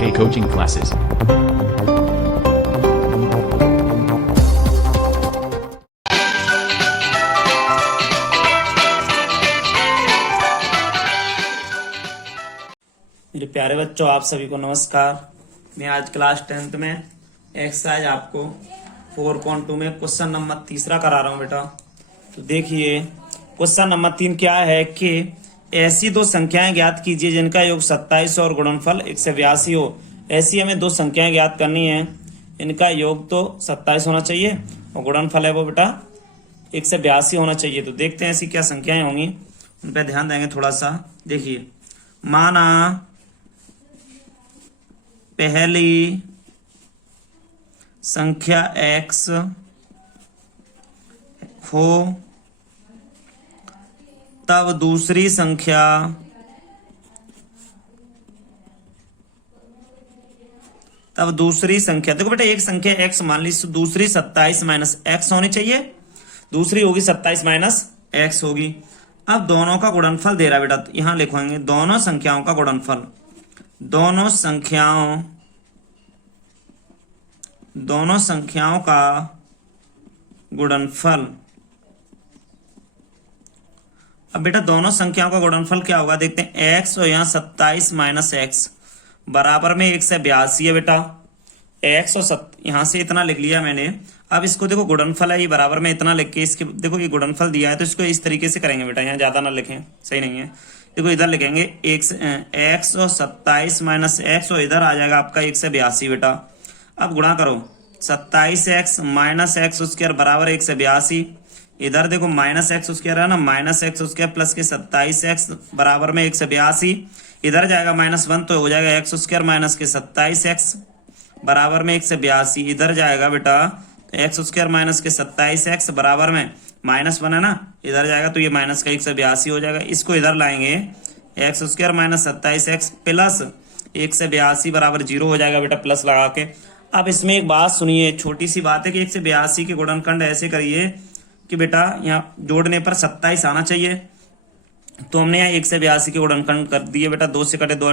K coaching classes. मेरे प्यारे बच्चों, आप सभी को नमस्कार। मैं आज क्लास 10th में एक्सरसाइज आपको 4.2 में क्वेश्चन नंबर 3 करा रहा हूं बेटा। तो देखिए क्वेश्चन नंबर 3 क्या है कि ऐसी दो संख्याएं ज्ञात कीजिए जिनका योग 27 और गुणनफल 182 हो। ऐसी हमें दो संख्याएं ज्ञात करनी है, इनका योग तो 27 होना चाहिए और गुणनफल है वो बेटा 182 होना चाहिए। तो देखते हैं ऐसी क्या संख्याएं होंगी, उन पर ध्यान देंगे थोड़ा सा। देखिए माना पहली संख्या x हो तब दूसरी संख्या देखो बेटा, एक संख्या x मान ली, दूसरी 27 माइनस x होनी चाहिए, दूसरी होगी 27 माइनस x होगी। अब दोनों का गुणनफल दे रहा है बेटा, तो यहां लिखेंगे दोनों संख्याओं का गुणनफल, दोनों संख्याओं का गुणनफल। अब बेटा दोनों संख्याओं का गुणनफल क्या होगा, देखते हैं। x और यहाँ 27 माइनस एक्स बराबर में 182 है बेटा। x और यहां से इतना लिख लिया मैंने। अब इसको देखो गुणनफल है, ये बराबर में इतना लिख के इसके देखो ये गुणनफल दिया है, तो इसको इस तरीके से करेंगे बेटा, यहाँ ज्यादा ना लिखें, सही नहीं है। देखो इधर लिखेंगे x और 27 माइनस एक्स और इधर आ जाएगा आपका 182 बेटा। अब गुणा करो, 27x माइनस एक्स स्क्वायर बराबर 182। इधर देखो माइनस एक्स स्क्वायर है ना, माइनस एक्स स्क्वायर प्लस के 27x बराबर में 182। इधर जाएगा -1 तो हो जाएगा एक्स स्क्वायर माइनस के 27x बराबर में 182। इधर जाएगा बेटा एक्स स्क्वायर माइनस के 27x बराबर में -1 है ना, इधर जाएगा तो ये माइनस का 182 हो जाएगा। इसको इधर लाएंगे, x square minus 27x plus 182 बराबर 0 हो जाएगा बेटा, प्लस लगा के। अब इसमें एक बात सुनिए, छोटी सी बात है कि 182 के गुणनखंड ऐसे करिए कि बेटा यहाँ जोड़ने पर 27 आना चाहिए। तो हमने यहाँ 182 के गुणनखंड कर दिए बेटा, 2 से कटे 2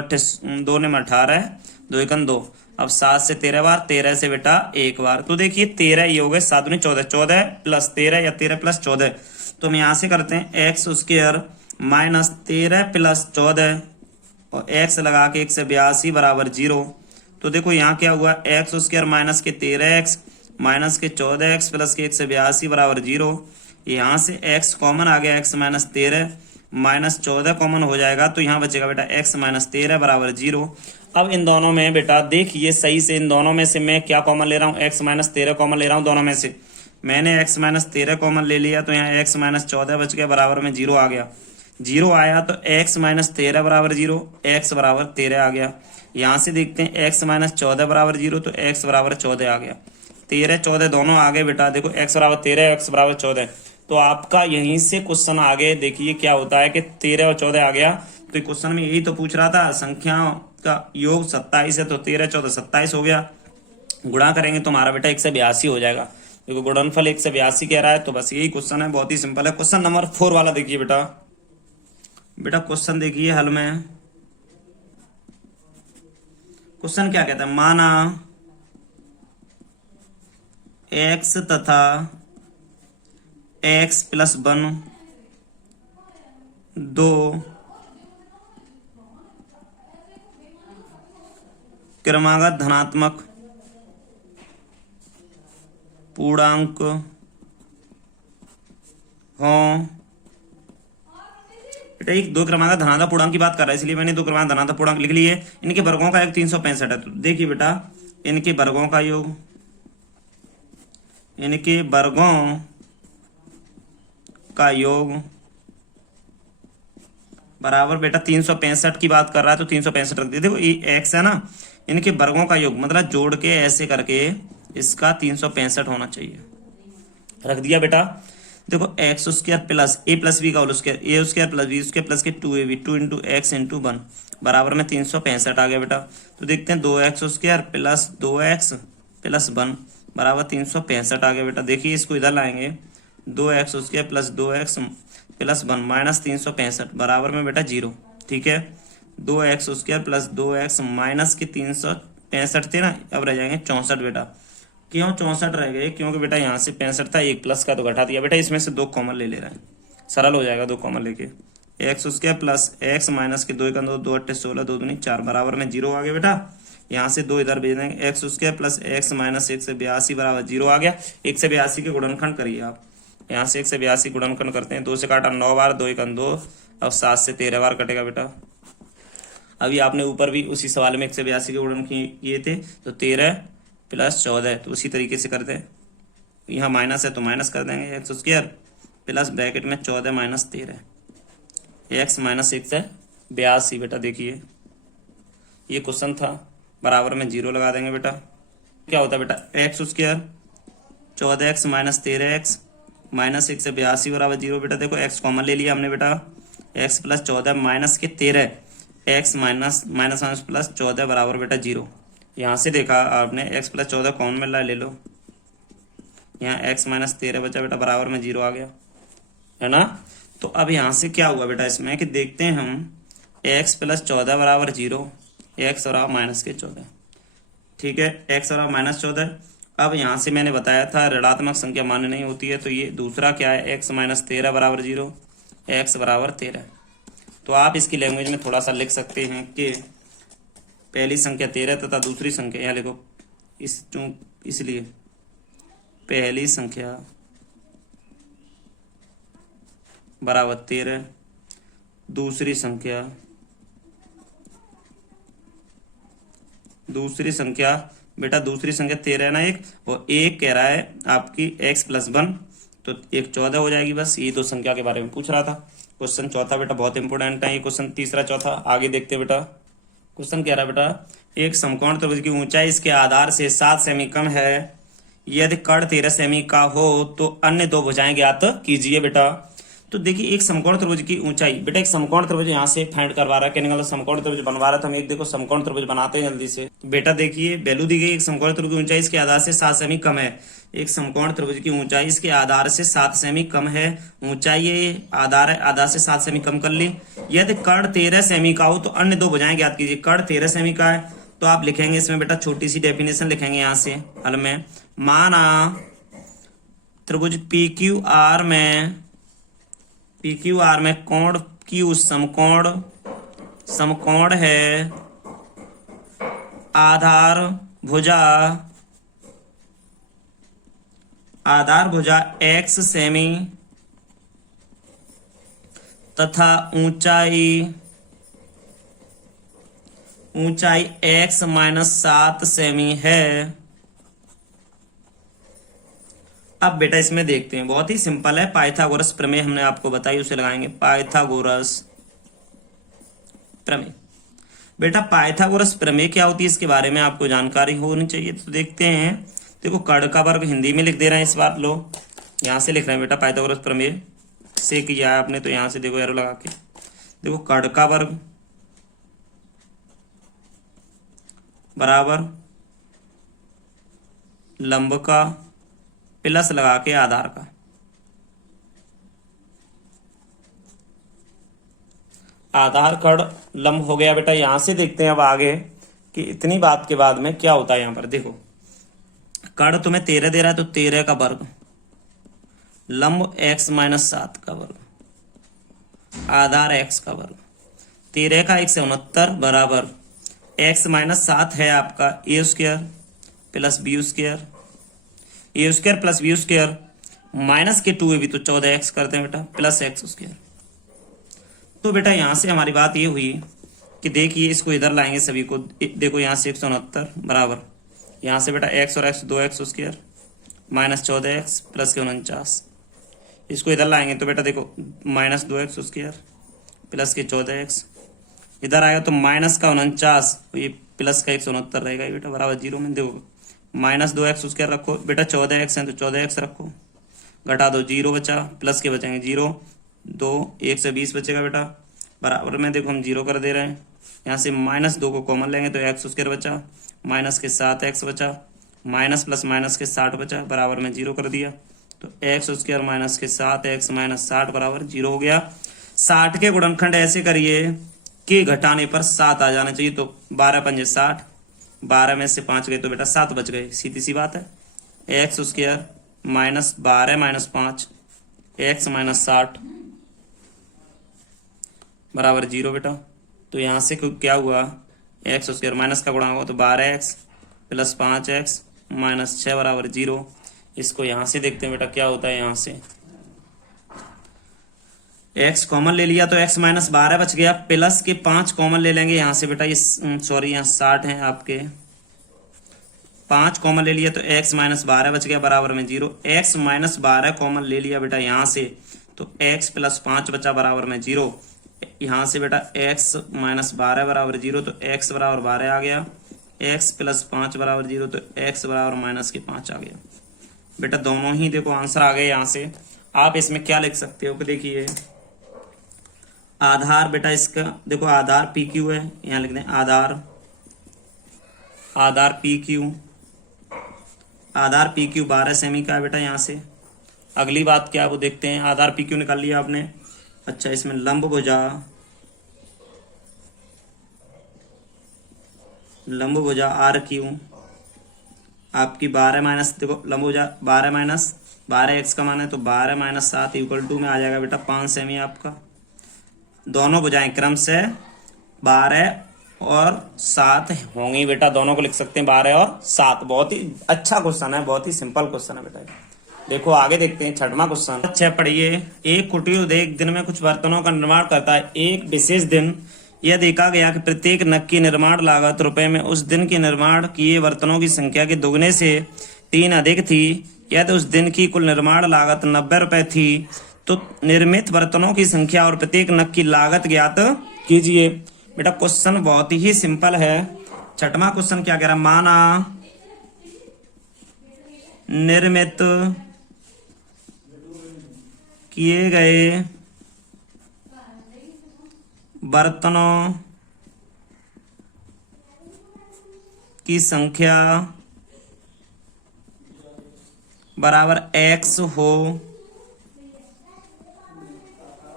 2 ने 18, 2 एकन 2। अब 7 से 13 बार, 13 से बेटा 1 बार। तो देखिए 13 ये हो गए, 7 में 14, 14 प्लस 13 या 13 प्लस 14। तो हम यहाँ से करते हैं एक्स स्क्वायर माइनस 13 प्लस 14 और एक्स लगा के 182 बराबर 0। तो देखो यहाँ क्या हुआ, एक्स स्क्वायर माइनस के 13x माइनस के 14x प्लस के 182 बराबर 0। यहाँ से x कॉमन आ गया, x माइनस 13 माइनस 14 कॉमन हो जाएगा, तो यहाँ बचेगा बेटा x माइनस 13 बराबर 0। अब इन दोनों में बेटा देखिए सही से, इन दोनों में से मैं क्या कॉमन ले रहा हूँ, x माइनस 13 कॉमन ले रहा हूँ। दोनों में से मैंने x माइनस 13 कॉमन ले लिया, तो यहाँ x माइनस 14 बच गया, बराबर में 0 आ गया। 0 आया तो x माइनस 13 बराबर 0, x बराबर 13 आ गया। यहाँ से देखते हैं x माइनस 14 बराबर 0, तो x बराबर 14 आ गया। 13 14 दोनों आ गए बेटा, देखो x बराबर 13 x बराबर 14। तो आपका यहीं से क्वेश्चन आगे देखिए क्या होता है कि 13 और 14 आ गया। तो क्वेश्चन में यही तो पूछ रहा था, संख्याओं का योग 27 है, तो 13 14 27 हो गया। गुणा करेंगे तो हमारा बेटा 182 हो जाएगा। देखो गुणनफल 182 कह रहा है, तो बस यही क्वेश्चन है, बहुत ही सिंपल है। क्वेश्चन नंबर 4 वाला देखिए बेटा। बेटा क्वेश्चन देखिए हल में, क्वेश्चन क्या कहता है, माना x तथा x प्लस 1 दो क्रमागत धनात्मक पूर्णांक हों। बेटा एक दो क्रमागत धनात्मक पूर्णांक की बात कर रहा है, इसलिए मैंने दो क्रमागत धनात्मक पूर्णांक लिख लिए। इनके वर्गों का योग 365 है। तो देखिए बेटा इनके वर्गों का योग, इनके वर्गों का योग बराबर बेटा 365 की बात कर रहा है, तो 365 रख दिए। देखो ये x है ना, इनके वर्गों का योग मतलब जोड़ के ऐसे करके इसका 365 होना चाहिए, रख दिया बेटा। देखो X square plus A plus B का whole square, A square plus B square plus के 2ab 2 इंटू एक्स इंटू 1 बराबर में 365 आ गया बेटा। तो देखते हैं 2x square plus 2x plus 1 बराबर 365 आ गया बेटा। देखिए इसको इधर लाएंगे, 2x square plus 2x plus 1 minus 365 बराबर में बेटा 0। ठीक है, 2x² प्लस 2x माइनस के 365 थे ना, अब रह जाएंगे 64 बेटा। क्यों 64 रह गए? क्योंकि बेटा यहाँ से 65 था, एक प्लस का तो घटा दिया बेटा, इसमें से 2 कॉमन ले रहे हैं, सरल हो जाएगा 2 कॉमन लेके। x² प्लस x माइनस के 2 का 2, 2 8 16, 2 दूनी 4 बराबर में 0 आ गया बेटा। यहाँ से 2 इधर भेज देंगे, x² प्लस x माइनस 182 बराबर 0 आ गया। 182 के गुणनखंड करिए आप, यहाँ से 182 गुणनखंड करते हैं, 2 से काटा 9 बार, 2 1 2, अब 7 से 13 बार कटेगा बेटा। अभी आपने ऊपर भी उसी सवाल में 182 के गुणन किए थे, तो 13 प्लस 14, तो उसी तरीके से करते हैं। यहाँ माइनस है तो माइनस कर देंगे, x² प्लस ब्रैकेट में 14 माइनस 13, x माइनस 182 बेटा। देखिए ये क्वेश्चन था, बराबर में 0 लगा देंगे बेटा। क्या होता है बेटा? x² 14x minus 13x minus 182 बराबर 0 बेटा। देखो x कॉमन ले लिया हमने बेटा, x प्लस 14 माइनस के 13, x minus minus minus plus 14 बराबर बेटा 0। यहाँ से देखा आपने x प्लस 14 कौन मिल रहा है, ले लो। यहाँ x माइनस 13 बचा बेटा, बराबर में 0 आ गया, है ना। तो अब यहाँ से क्या हुआ बेटा इसमें कि देखते हैं हम, x प्लस 14 बराबर 0, x और माइनस के 14, ठीक है, x और माइनस 14। अब यहाँ से मैंने बताया था ऋणात्मक संख्या मान्य नहीं होती है, तो ये दूसरा क्या है, x माइनस 13 बराबर 0, x बराबर 13। तो आप इसकी लैंग्वेज में थोड़ा सा लिख सकते हैं कि पहली संख्या 13 तथा दूसरी संख्या, यहाँ लिखो इसलिए पहली संख्या बराबर 13, दूसरी संख्या बेटा, दूसरी संख्या 13 है ना एक, वो एक कह रहा है आपकी x प्लस 1, तो एक 14 हो जाएगी। बस ये 2 संख्या के बारे में पूछ रहा था। क्वेश्चन चौथा बेटा बहुत इंपॉर्टेंट है ये क्वेश्चन, तीसरा चौथा आगे देखते हैं बेटा। क्वेश्चन कह रहा है बेटा, एक समकोण त्रिभुज की ऊंचाई इसके आधार से 7 सेमी कम है, यदि कर्ण 13 सेमी का हो तो अन्य 2 भुजाएं ज्ञात कीजिए बेटा। तो देखिए एक समकोण त्रिभुज की ऊंचाई, बेटा एक समकोण त्रिभुज यहाँ से फाइंड करवा रहा है, कहने का समकोण त्रिभुज बनवा रहा था। हम एक देखो समकोण त्रिभुज बनाते हैं जल्दी से बेटा। देखिए वैल्यू दी गई, एक समकोण त्रिभुज की ऊंचाई इसके आधार से 7 सेमी कम है, एक समकोण त्रिभुज की ऊंचाई इसके आधार से 7 सेमी कम है, ऊंचाई ये आधार है, आधार से 7 सेमी कम कर ली। यदि कर्ण 13 सेमी का हो तो अन्य 2 भुजाएं ज्ञात कीजिए। कर्ण 13 सेमी का है तो आप लिखेंगे इसमें बेटा, छोटी सी डेफिनेशन लिखेंगे यहाँ से हल में, माना त्रिभुज PQR में कोण Q समकोण है, आधार भुजा x सेमी तथा ऊंचाई x माइनस 7 सेमी है। अब बेटा इसमें देखते हैं, बहुत ही सिंपल है, पाइथागोरस प्रमेय हमने आपको बताई, उसे लगाएंगे पाइथागोरस प्रमेय। बेटा पाइथागोरस प्रमेय क्या होती है इसके बारे में आपको जानकारी होनी चाहिए। तो देखते हैं, देखो कर्ण का वर्ग हिंदी में लिख दे रहे हैं इस बार, लो यहाँ से लिख रहे हैं बेटा, पाइथागोरस प्रमेय से किया है आपने, तो यहाँ से देखो एरो लगा के देखो, कर्ण का वर्ग बराबर लंब का प्लस लगा के आधार का, आधार कर्ण लंब हो गया बेटा। यहां से देखते हैं अब आगे कि इतनी बात के बाद में क्या होता है। यहां पर देखो कर्ण तुम्हें 13 दे रहा है, तो 13 का वर्ग लंब x माइनस 7 का वर्ग, आधार x का वर्ग, 13 का 169 बराबर x माइनस 7 है आपका a² plus b² a² plus b² minus के 2 भी तो 14x करते हैं बेटा, प्लस x²। तो बेटा यहां से हमारी बात ये हुई कि देखिए इसको इधर लाएंगे सभी को, देखो यहाँ से 169 बराबर, यहाँ से बेटा x और x 2x² minus 14x plus के 49, इसको इधर लाएंगे तो बेटा देखो माइनस 2x² प्लस के 14x, इधर आएगा तो माइनस का 49, ये प्लस का 169 रहेगा ये बेटा, बराबर 0 में। देखो माइनस 2x² रखो बेटा, 14x है तो 14x रखो, घटा दो 0 बचा, प्लस के बचेंगे 0 2, 1 से 20 बचेगा बेटा, बराबर में देखो हम 0 कर दे रहे हैं। यहाँ से माइनस 2 को कॉमन लेंगे तो x² बचा, माइनस के 7x बचा, माइनस प्लस माइनस के 60 बचा, बराबर में 0 कर दिया, तो x² माइनस के 7x माइनस 60 बराबर 0 हो गया। 60 के गुणनखंड ऐसे करिए के घटाने पर 7 आ जाना चाहिए। तो 12 पंजे 60, 12 में से 5 गए तो बेटा 7 बच गए, सीधी सी बात है। X square minus 12 minus 5 x minus 60 बराबर 0 बेटा। तो यहाँ से क्या हुआ, एक्स स्क्वायर माइनस का गुणा हुआ तो 12x प्लस 5x माइनस 6 बराबर 0। इसको यहाँ से देखते हैं बेटा क्या होता है। यहाँ से x कॉमन ले लिया तो x माइनस 12 बच गया, प्लस के 5 कॉमन ले लेंगे यहाँ से बेटा, ये सॉरी यहाँ 60 है आपके, 5 कॉमन ले लिया तो x माइनस 12 बच गया बराबर में 0। x माइनस 12 कॉमन ले लिया बेटा यहाँ से तो x प्लस 5 बचा बराबर में 0। यहाँ से बेटा x माइनस 12 बराबर 0 तो x बराबर 12 आ गया, x प्लस 5 बराबर 0 तो x बराबर माइनस के 5 आ गया बेटा। दोनों ही देखो आंसर आ गए। यहाँ से आप इसमें क्या लिख सकते हो कि देखिए आधार बेटा इसका देखो आधार पी क्यू है, यहाँ लिख दें आधार पी क्यू, आधार पी क्यू 12 सेमी का है बेटा। यहाँ से अगली बात क्या वो देखते हैं। आधार पी क्यू निकाल लिया आपने। अच्छा इसमें लंब भुजा आर क्यू आपकी 12 माइनस देखो लंब भुजा 12 माइनस 12 एक्स का मान है तो 12 माइनस 7 इक्वल टू में आ जाएगा बेटा 5 सेमी आपका। दोनों भुजाएं क्रम से 12 और 7 होंगी बेटा, दोनों को लिख सकते हैं 12 और 7। बहुत ही अच्छा क्वेश्चन है, बहुत ही सिंपल क्वेश्चन है बेटा। देखो आगे देखते हैं 6वां क्वेश्चन। अच्छा पढ़िए, एक कुटीर उद्योग एक दिन में कुछ बर्तनों का निर्माण करता है। एक विशेष दिन यह देखा गया कि प्रत्येक नग की निर्माण लागत रुपए में उस दिन के निर्माण किए बर्तनों की संख्या के दुगने से 3 अधिक थी। यदि उस दिन की कुल निर्माण लागत 90 रुपए थी तो निर्मित बर्तनों की संख्या और प्रत्येक नग की लागत ज्ञात कीजिए। बेटा क्वेश्चन बहुत ही सिंपल है। 6वां क्वेश्चन क्या कह रहा है, माना निर्मित किए गए बर्तनों की संख्या बराबर x हो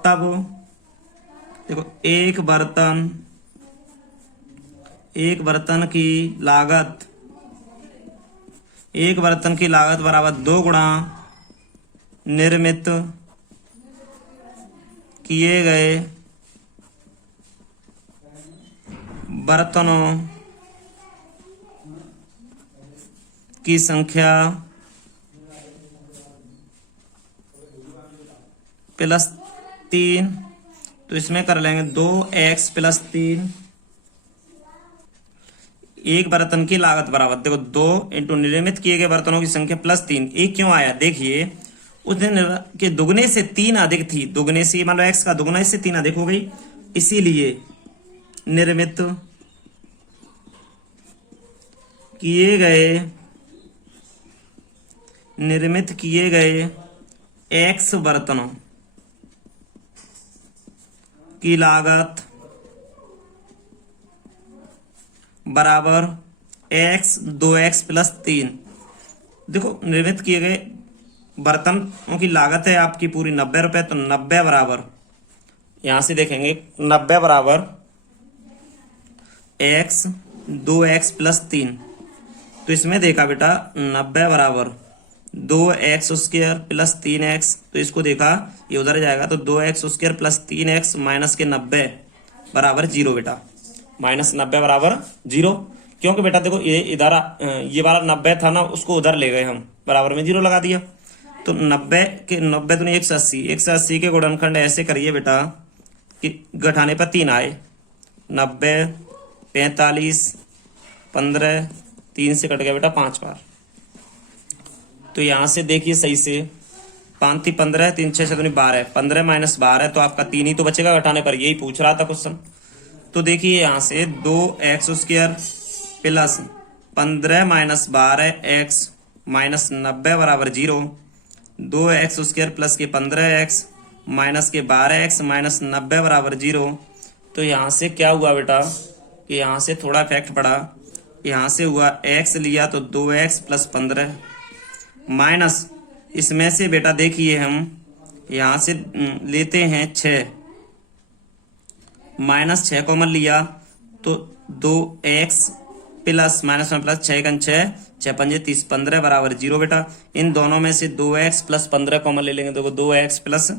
तब देखो एक बर्तन की लागत बराबर 2 गुणा निर्मित किए गए बर्तनों की संख्या प्लस 3। तो इसमें कर लेंगे 2x प्लस 3। एक बर्तन की लागत बराबर देखो 2 इंटू निर्मित किए गए बर्तनों की संख्या प्लस 3। एक क्यों आया देखिए, उस दिन के दुगने से 3 अधिक थी, दुगने से मान लो x का दुगना इससे 3 अधिक हो गई, इसीलिए निर्मित किए गए x बर्तनों की लागत बराबर x 2x प्लस 3। देखो निर्मित किए गए बर्तनों की लागत है आपकी पूरी 90 रुपए, तो 90 बराबर यहां से देखेंगे 90 बराबर x 2x प्लस 3। तो इसमें देखा बेटा 90 बराबर 2x स्क्वायर प्लस 3x, तो इसको देखा ये उधर जाएगा तो 2x square plus 3x minus के 90 बराबर 0 बेटा, माइनस 90 बराबर 0। क्योंकि बेटा देखो ये इधर ये वाला 90 था ना, उसको उधर ले गए हम, बराबर में 0 लगा दिया। तो 90 के 90 दूनी 180 के गुणनखंड ऐसे करिए बेटा कि घटाने पर 3 आए, 90 45 15 3 से कट गया बेटा 5 बार। तो यहां से देखिए सही से 5 थी 15 3 6 7 12 15 माइनस 12 तो आपका 3 ही तो बचेगा घटाने पर, यही पूछ रहा था क्वेश्चन। तो देखिए यहां से 2x square plus 15 minus 12x minus 90 बराबर 0, 2x स्क्वायर प्लस के 15x माइनस के 12x माइनस 90 बराबर 0। तो यहाँ से क्या हुआ बेटा कि यहाँ से थोड़ा इफेक्ट पड़ा, यहाँ से हुआ x लिया तो 2x प्लस 15 माइनस इसमें से बेटा देखिए हम यहाँ से लेते हैं 6, -6 कॉमन लिया तो 2x प्लस -1 प्लस 6 × 6 6 पंजे 30 15 बराबर 0 बेटा। इन दोनों में से 2x प्लस 15 कॉमन ले लेंगे, देखो 2x प्लस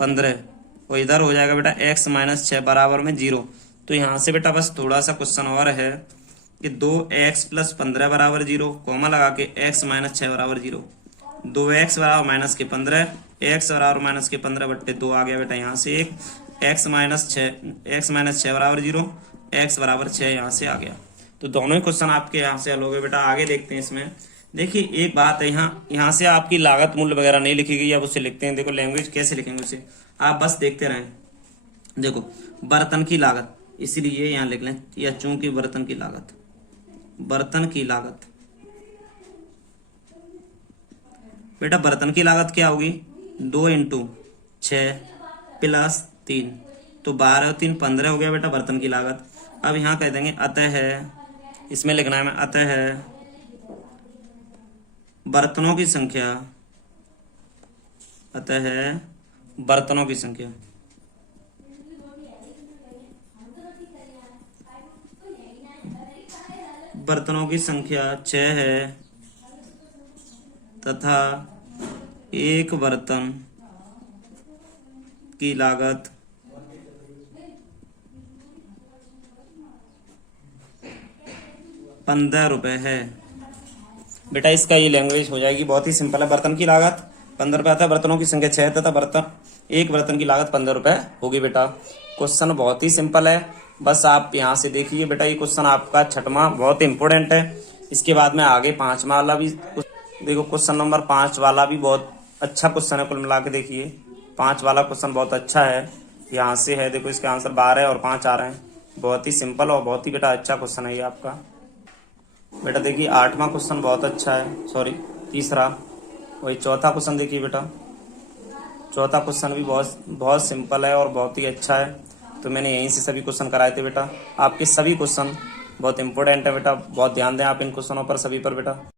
15 और इधर हो जाएगा बेटा x - 6 बराबर में 0। तो यहाँ से बेटा बस थोड़ा सा क्वेश्चन और है कि 2x प्लस 15 बराबर 0, कॉमा लगा के x - 6 बराबर 0। 2x बराबर माइनस के 15, x बराबर माइनस के 15 बट्टे 2 आ गया बेटा यहाँ से एक, x - 6 बराबर 0, x बराबर 6 यहाँ से आ गया। तो दोनों ही क्वेश्चन आपके यहाँ से हल हो गए बेटा। आगे देखते हैं इसमें। देखिए एक बात है, यहाँ से आपकी लागत मूल्य वगैरह नहीं लिखी गई, अब उसे लिखते हैं। देखो लैंग्वेज कैसे लिखेंगे उसे, आप बस देखते रहें। देखो बर्तन की लागत, इसलिए यहाँ लिख लें, या चूंकि बर्तन की लागत बेटा, बर्तन की लागत क्या होगी, 2 × 6 प्लस 3, तो 12 और 3 15 हो गया बेटा बर्तन की लागत। अब यहाँ कह देंगे अतः, इसमें लिखना है अतः बर्तनों की संख्या, अतः बर्तनों की संख्या बर्तनों की संख्या 6 है तथा एक बर्तन की लागत 15 रुपये है बेटा। इसका ये लैंग्वेज हो जाएगी, बहुत ही सिंपल है। बर्तन की लागत 15 रुपये था, बर्तनों की संख्या 6 तथा एक बर्तन की लागत 15 रुपये होगी बेटा। क्वेश्चन बहुत ही सिंपल है, बस आप यहाँ से देखिए बेटा। ये क्वेश्चन आपका 6वां बहुत इंपॉर्टेंट है। इसके बाद में आगे 5वां वाला भी देखो, क्वेश्चन नंबर 5 वाला भी बहुत अच्छा क्वेश्चन है। कुल मिला के देखिए 5 वाला क्वेश्चन बहुत अच्छा है। यहाँ से है, देखो इसके आंसर 12 और 5 आ रहे हैं। बहुत ही सिंपल और बहुत ही बेटा अच्छा क्वेश्चन है ये आपका बेटा। देखिए 8वां क्वेश्चन बहुत अच्छा है, सॉरी 3रा। वही 4था क्वेश्चन देखिए बेटा, 4था क्वेश्चन भी बहुत सिंपल है और बहुत ही अच्छा है। तो मैंने यहीं से सभी क्वेश्चन कराए थे बेटा। आपके सभी क्वेश्चन बहुत इंपॉर्टेंट है बेटा, बहुत ध्यान दें आप इन क्वेश्चनों पर सभी पर बेटा।